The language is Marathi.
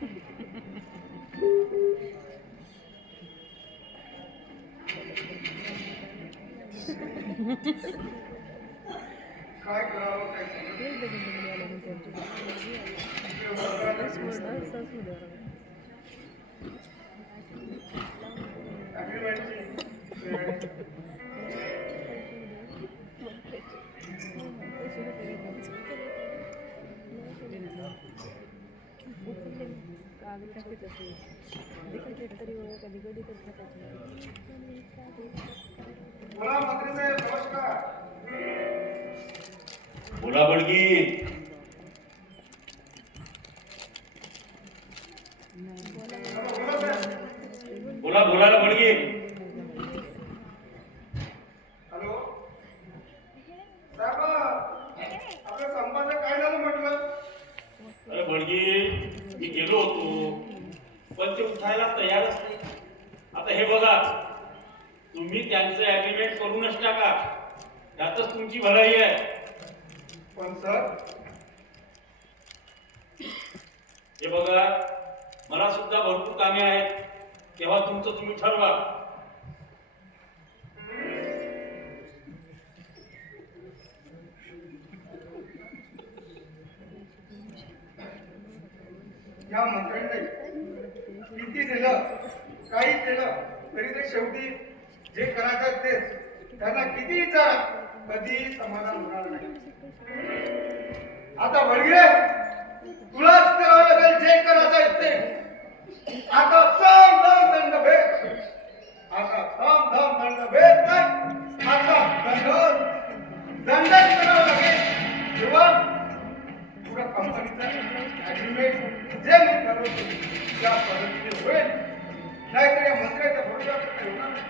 काय करावं काय बोला मंत्री साहेब नमस्कार. बोला बडगी. बोला बोलायला बडगी. हॅलो साहेब आपलं संपादन काय झालं म्हटलं. अरे बडगी मी गेलो होतो पण ते उठायला तयारच नाही. आता हे बघा तुम्ही त्यांचं ऍग्रीमेंट करूनच टाका त्यातच तुमची भलाई आहे. पण सर हे बघा मला सुद्धा भरपूर कामे आहेत तेव्हा तुमचं तुम्ही ठरवा. या मंत्र्यांनी किती दिलं काही केलं तरी ते शेवटी जे करायचं तेच. त्यांना किती विचारा कधी समाधान होणार नाही. आता बडगे तुलाच करावं लागेल जे करायचं आहे ते. आता साम दाम दंड भेद. आता साम दाम दंड भेद नाही. आता दंडच करावं लागेल. तेव्हा पुरा कंपनीचा ऍग्रीमेंट जे मी ठरवतो त्या पद्धतीने होईल. नाहीतर या मंत्र्याच्या भरोशावर काही होणार नाही.